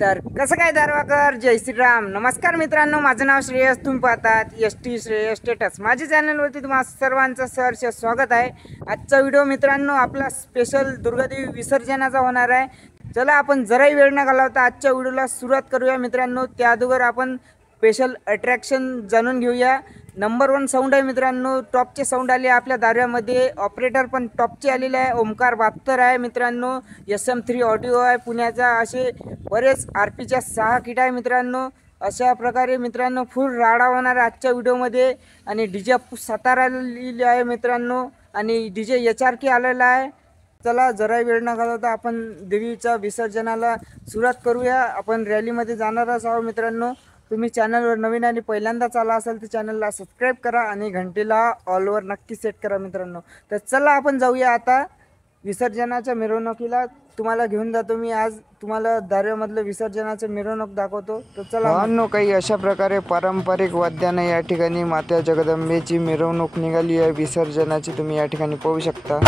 तर कसं काय दारवाकर, जय श्रीराम. नमस्कार मित्रांनो, माझं नाव श्रेयस. तुम्ही पाहतात ST श्रेयस स्टेटस. माझ्या चॅनलवरती तुम्हा सर्वांचं सहर्ष स्वागत आहे. आजचा व्हिडिओ मित्रांनो आपला स्पेशल दुर्गादेवी विसर्जनाचा होणार आहे. चला आपण जराही वेळ न घालवता आजच्या व्हिडिओला सुरुवात करूया मित्रांनो. त्या अगोदर आपण स्पेशल अट्रॅक्शन जाणून घेऊया. नंबर 1 साऊंड आहे मित्रांनो, टॉपचे साऊंड आले आपल्या दारव्यामध्ये. ऑपरेटर पण टॉपचे आलेले आहे. ओमकार 72 आहे मित्रांनो. SM3 ऑडिओ आहे पुण्याचा. असे बरेच RPच्या 6 किट आहे मित्रांनो. अशा प्रकारे मित्रांनो फुल राडा होणार आजच्या व्हिडिओमध्ये. आणि DJ सातारा लिहिले आहे मित्रांनो. आणि DJ HRK आलेला आहे. चला जरा वेळ न घालवता आपण देवीच्या विसर्जनाला सुरुवात करूया. आपण रॅलीमध्ये जाणारच आहोत मित्रांनो. तुम्ही चॅनलवर नवीन आणि पहिल्यांदाच आला असाल तर चॅनलला सबस्क्राईब करा आणि घंटेला ऑलवर नक्की सेट करा मित्रांनो. तर चला आपण जाऊया आता विसर्जनाच्या मिरवणुकीला. तुम्हाला घेऊन जातो मी. आज तुम्हाला दारव्यामधलं विसर्जनाचं मिरवणूक दाखवतो. तर चला. काही अशा प्रकारे पारंपरिक वाद्याने या ठिकाणी माता जगदंबेची मिरवणूक निघाली आहे विसर्जनाची. तुम्ही या ठिकाणी पाहू शकता.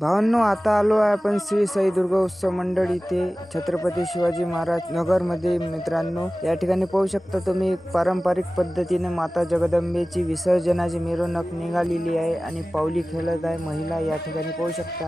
भावांनो, आता आलो आहे आपण श्री साई दुर्गा उत्सव मंडळ इथे छत्रपती शिवाजी महाराज नगरमध्ये मित्रांनो. या ठिकाणी पाहू शकता तुम्ही पारंपरिक पद्धतीने माता जगदंबेची विसर्जनाची मिरवणूक निघालेली आहे आणि पावली खेळत आहे महिला. या ठिकाणी पाहू शकता.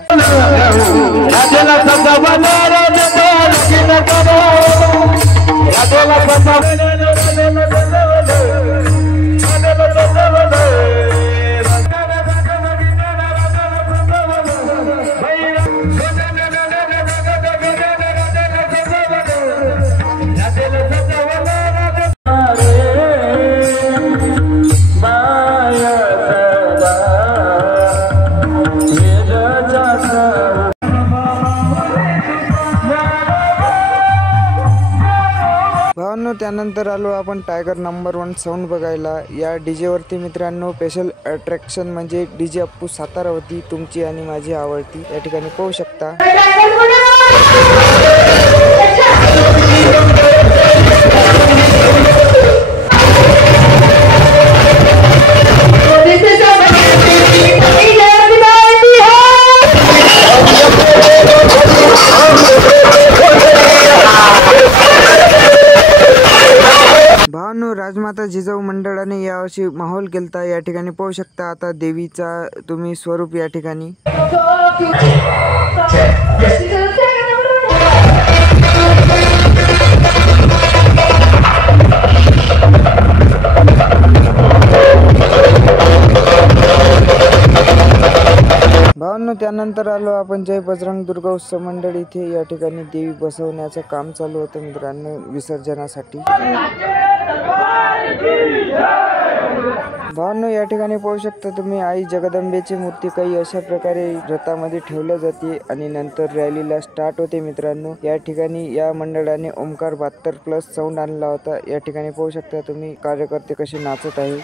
त्यानंतर आलो आपण टायगर नंबर 1 साऊंड बघायला. या DJ वरती मित्रांनो स्पेशल अट्रॅक्शन म्हणजे DJ अप्पू सातारा होती, तुमची आणि माझी आवडती. या ठिकाणी पाहू शकता. राजमाता जिजाऊ मंडळाने यावर्षी माहोल केलता. या ठिकाणी पाहू शकता. आता देवीचा तुम्ही स्वरूप या ठिकाणी. भावांनो, त्यानंतर आलो आपण जय बजरंग दुर्गा उत्सव मंडळ इथे. या ठिकाणी देवी बसवण्याचं काम चालू होतं मित्रांनो विसर्जनासाठी. भावांनो, या ठिकाणी पाहू शकता तुम्ही आई जगदंबेची मूर्ती काही अशा प्रकारे रथामध्ये ठेवल्या जाते आणि नंतर रॅलीला स्टार्ट होते मित्रांनो. या ठिकाणी या मंडळाने ओमकार 72+ साऊंड आणला होता. या ठिकाणी पाहू शकता तुम्ही कार्यकर्ते कसे नाचत आहे.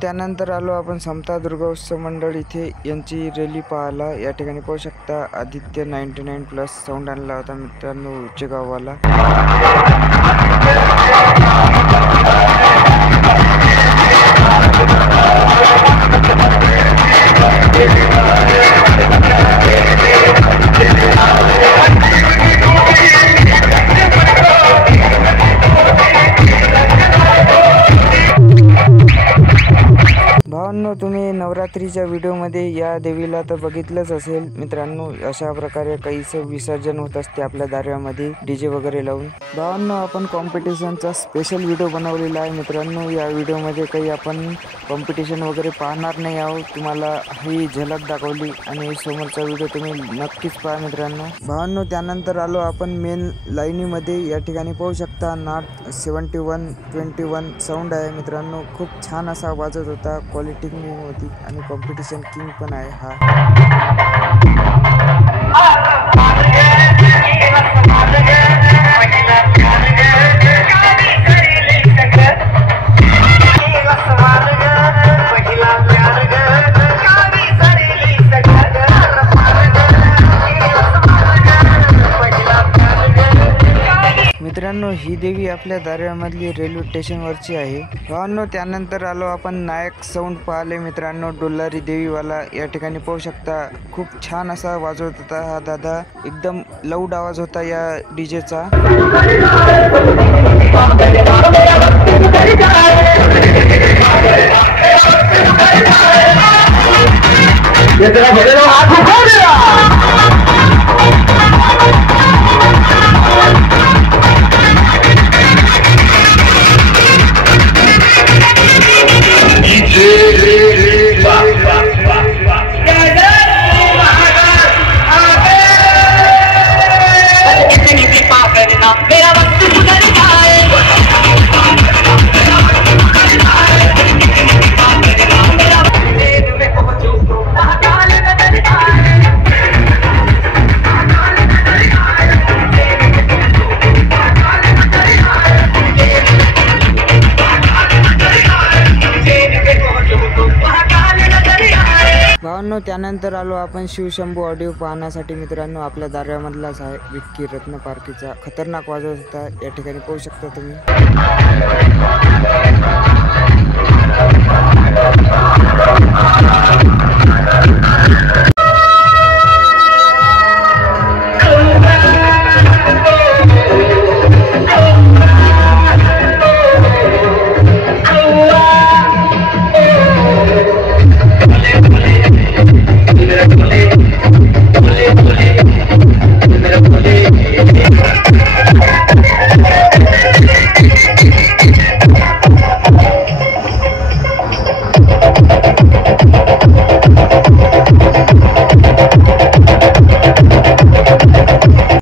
त्यानंतर आलो आपण समता दुर्गा उत्सव मंडळ इथे यांची रॅली पाहायला. या ठिकाणी पाहू शकता आदित्य 99+ साऊंड आणला होता मित्रांनो उच्चगाववाला. भावांनो, तुम्ही नवरात्रीच्या व्हिडिओमध्ये या देवीला तर बघितलंच असेल मित्रांनो. अशा प्रकारे काहीच विसर्जन होत असते आपल्या दारव्यामध्ये DJ वगैरे लावून. भावांनो, आपण कॉम्पिटिशनचा स्पेशल व्हिडिओ बनवलेला आहे मित्रांनो. या व्हिडिओमध्ये काही आपण कॉम्पिटिशन वगैरे पाहणार नाही आहोत. तुम्हाला ही झलक दाखवली आणि समोरचा व्हिडिओ तुम्ही नक्कीच पहा मित्रांनो. भावांनो, त्यानंतर आलो आपण मेन लाईनीमध्ये. या ठिकाणी पाहू शकता नॉर्थ 7121 साऊंड आहे मित्रांनो. खूप छान असा वाजत होता. क्वालिटी होती आणि कॉम्पिटिशन किंग पण आहे हा. मित्रांनो, ही देवी आपल्या दारव्यामधली रेल्वे स्टेशनवरची आहे. भावांनो, त्यानंतर आलो आपण नायक साऊंड पाहिले. मित्रांनो, डोलारी देवीवाला या ठिकाणी पाहू शकता. खूप छान असा वाजवत होता हा दादा. एकदम लाऊड आवाज होता या डीजेचा. भावांनो, त्यानंतर आलो आपण शिवशंभू ऑडिओ पाहण्यासाठी. मित्रांनो, आपल्या दारव्यामधलाच आहे. विक्की रत्न पार्टीचा खतरनाक वाजवत होता. या ठिकाणी पाहू शकता तुम्ही.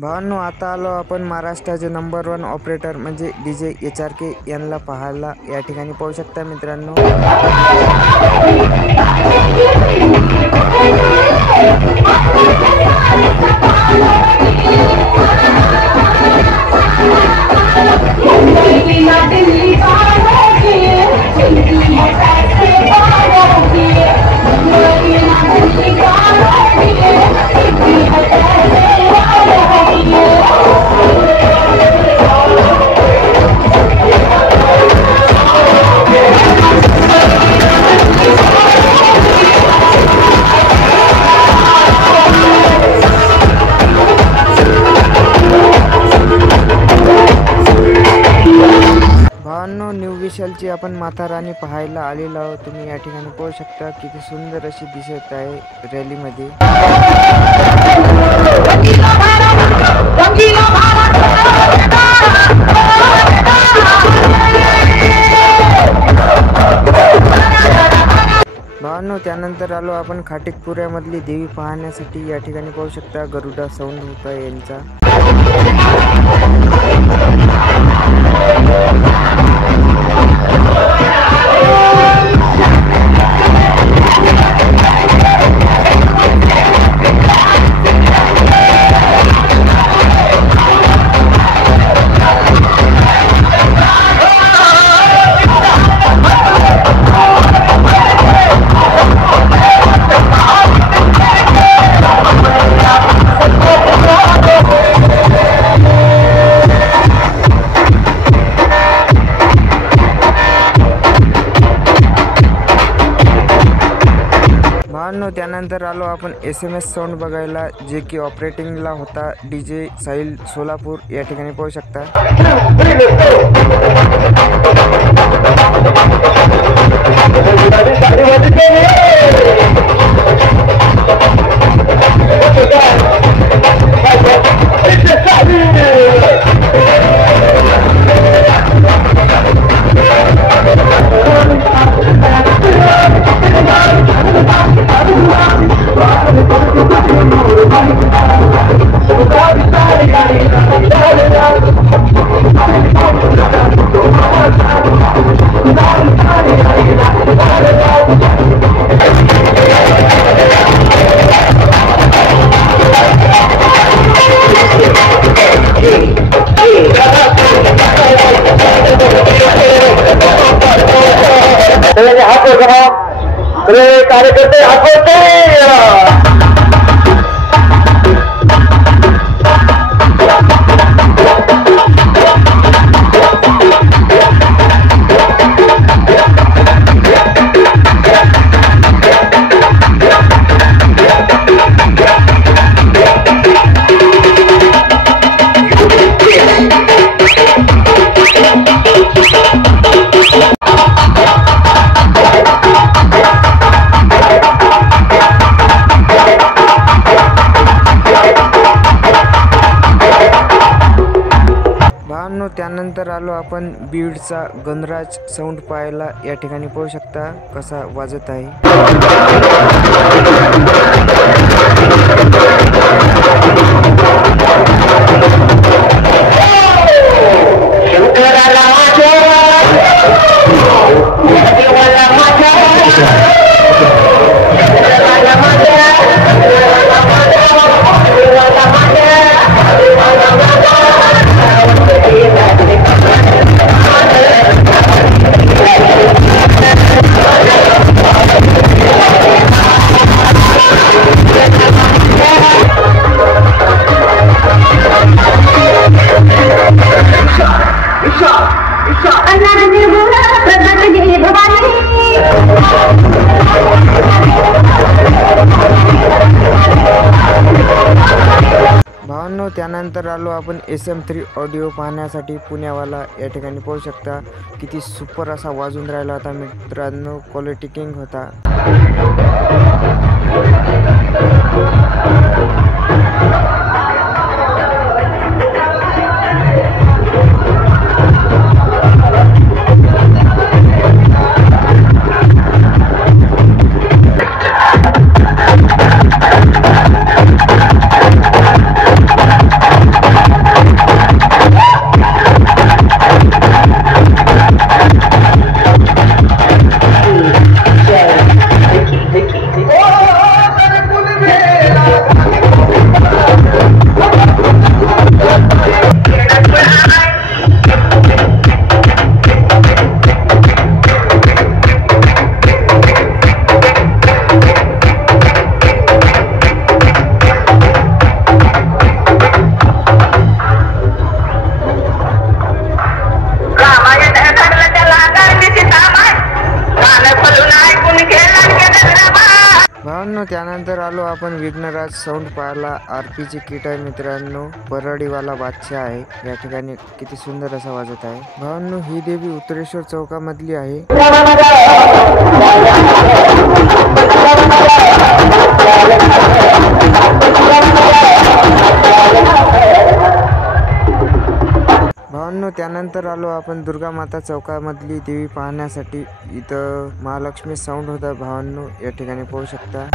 भावांनो, आता आलो आपण महाराष्ट्राचे नंबर 1 ऑपरेटर म्हणजे DJ HRK यांना पाहायला. या ठिकाणी पाहू शकता मित्रांनो. भावांनो, न्यू विशालची आपण माता राणी पाहायला आलेलो आहोत. तुम्ही या ठिकाणी पाहू शकता किती सुंदर अशी दिसत आहे रॅलीमध्ये. भावांनो, त्यानंतर आलो आपण खाटिकपुऱ्यामधली देवी पाहण्यासाठी. या ठिकाणी पाहू शकता गरुडा साऊंड होता यांचा. त्यानंतर आलो आपण SMS साऊंड बघायला, जे की ऑपरेटिंगला होता DJ साहिल सोलापूर. या ठिकाणी पाहू शकता. कार्यकर्ते हात भावांनो, त्यानंतर आलो आपण बीडचा गणराज साऊंड पाहायला. या ठिकाणी पाहू शकता कसा वाजत आहे. भावांनो, त्यानंतर आलो आपण SM3 ऑडिओ पाहण्यासाठी पुण्यावाला. या ठिकाणी पाहू शकता किती सुपर असा वाजून राहिला होता मित्रांनो. क्वालिटी किंग होता. भावांनो, त्यानंतर आलो आपण विघ्नराज साऊंड पाहायला. RPची किट आहे मित्रांनो. परळीवाला बादशाह आहे. या ठिकाणी किती सुंदर असा वाजत आहे. भावांनो, ही देवी उत्तरेश्वर चौकामधली आहे. भावांनो, त्यानंतर आलो आपण दुर्गा माता चौकामधली देवी पाहण्यासाठी. इथं महालक्ष्मी साऊंड होता भावांनो. या ठिकाणी पाहू शकता.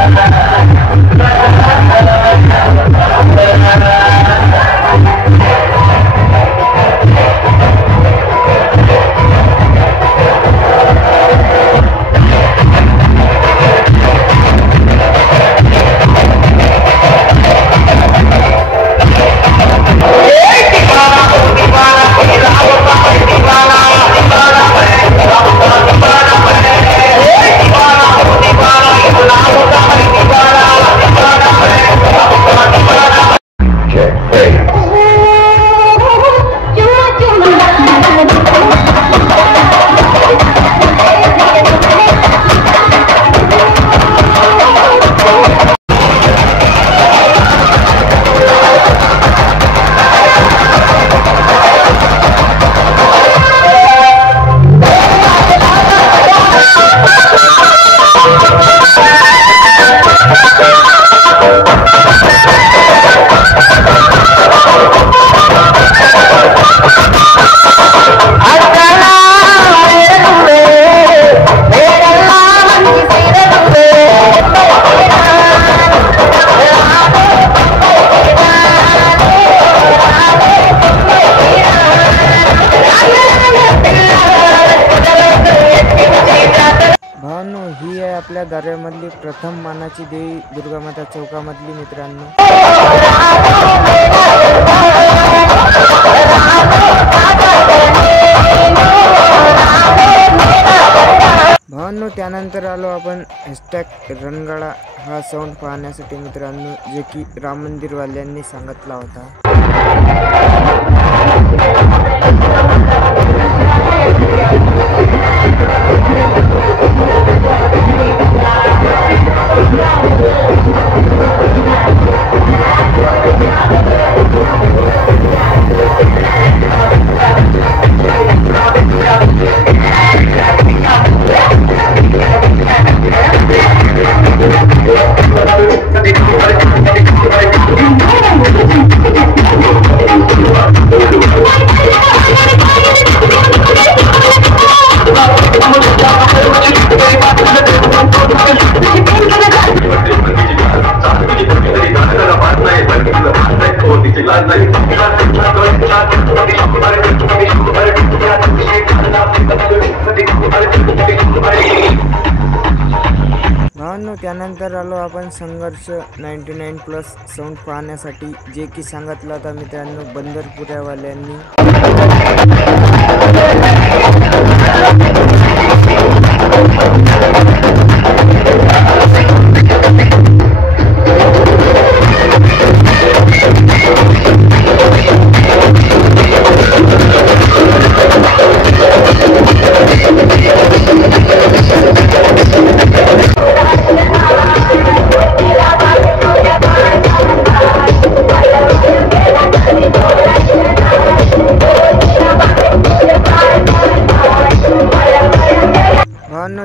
ही आहे आपल्या दाऱ्यामधली प्रथम मानाची देवी दुर्गा माता चौकामधली मित्रांनो. भावांनो, त्यानंतर आलो आपण #रणगाडा हा साऊंड पाहण्यासाठी मित्रांनो, जे की राम मंदिरवाल्यांनी सांगितला होता. आपण संघर्ष 99+ साऊंड पाहण्यासाठी, जे की सांगितलं होता मित्रांनो बंदरपुऱ्यावाल्यांनी।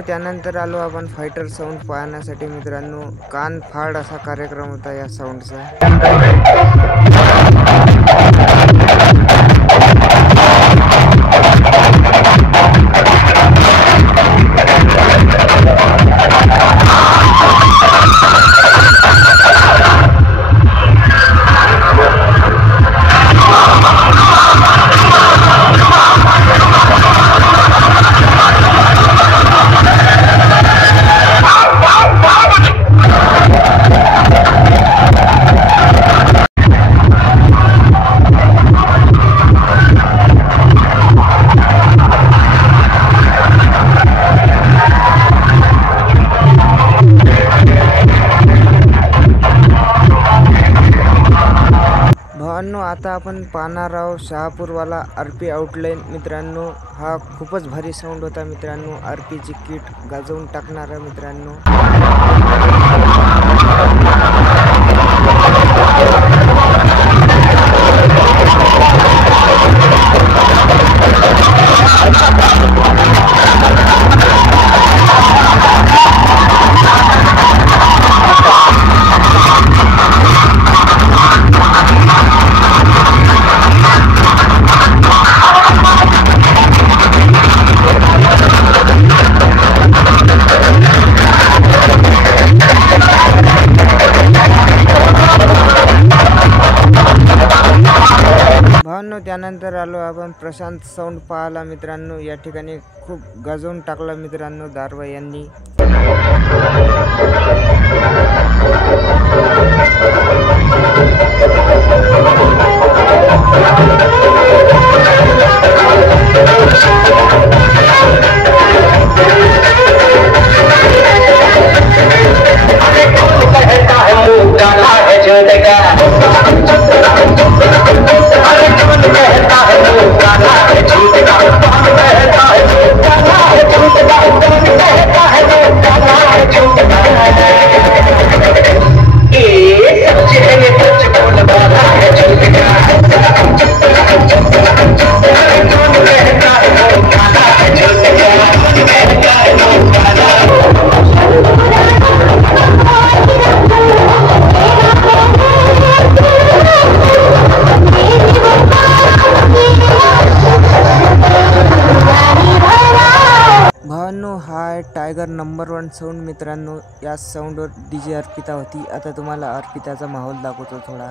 त्यानंतर आलो आपण फायटर साऊंड पाहण्यासाठी मित्रांनो। कान फाड असा कार्यक्रम होता या साऊंडचा। आता आपण पाहणार आहोत शहापूरवाला RP आउटलाईन मित्रांनो। हा खूपच भारी साऊंड होता मित्रांनो। RPची किट गाजवून टाकणारा मित्रांनो। त्यानंतर आलो आपण प्रशांत साऊंड पाहायला मित्रांनो। या ठिकाणी खूप गाजवून टाकला मित्रांनो दारवा यांनी। टायगर नंबर 1 साऊंड मित्रांनो। या साऊंडवर DJ अर्पिता होती। आता तुम्हाला अर्पिताचा माहोल दाखवतो थोडा।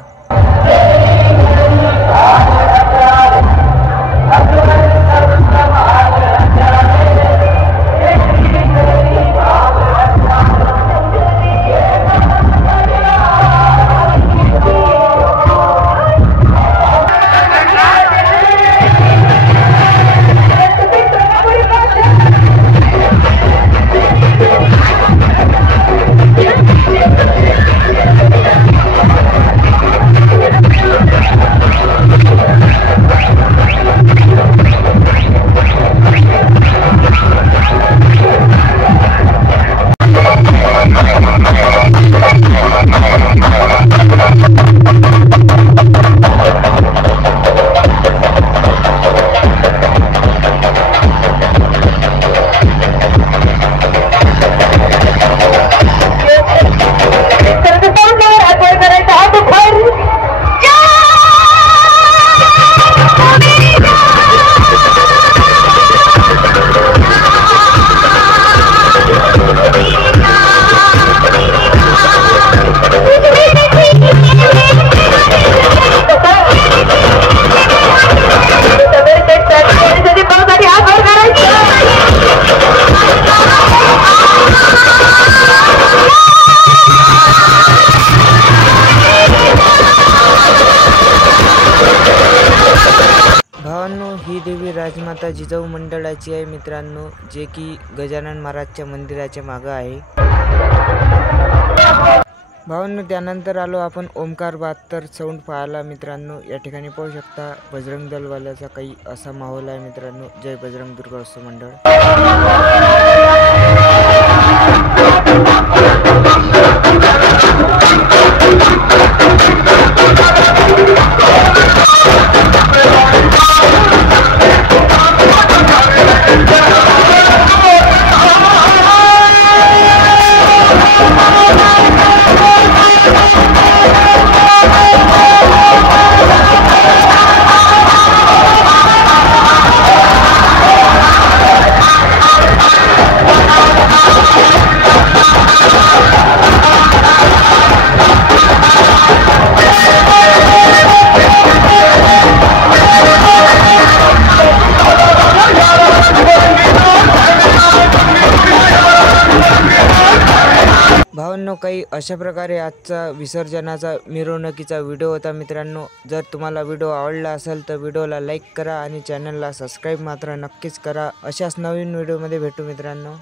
भावांनो, ही देवी राजमाता जिजाऊ मंडळाची आहे मित्रांनो, जे की गजानन महाराजच्या मंदिराच्या मागं आहे. भावांनो, त्यानंतर आलो आपण ओमकार 72 साऊंड पाहायला मित्रांनो. या ठिकाणी पाहू शकता बजरंग दलवाल्याचा काही असा माहोल आहे मित्रांनो. जय बजरंग दुर्गोत्सव मंडळ. भावांनो, काही अशा प्रकारे आजचा विसर्जनाचा मिरवणुकीचा व्हिडिओ होता मित्रांनो. जर तुम्हाला व्हिडिओ आवडला असेल तर व्हिडिओला लाईक करा आणि चॅनलला सबस्क्राईब मात्र नक्कीच करा. अशाच नवीन व्हिडिओमध्ये भेटू मित्रांनो.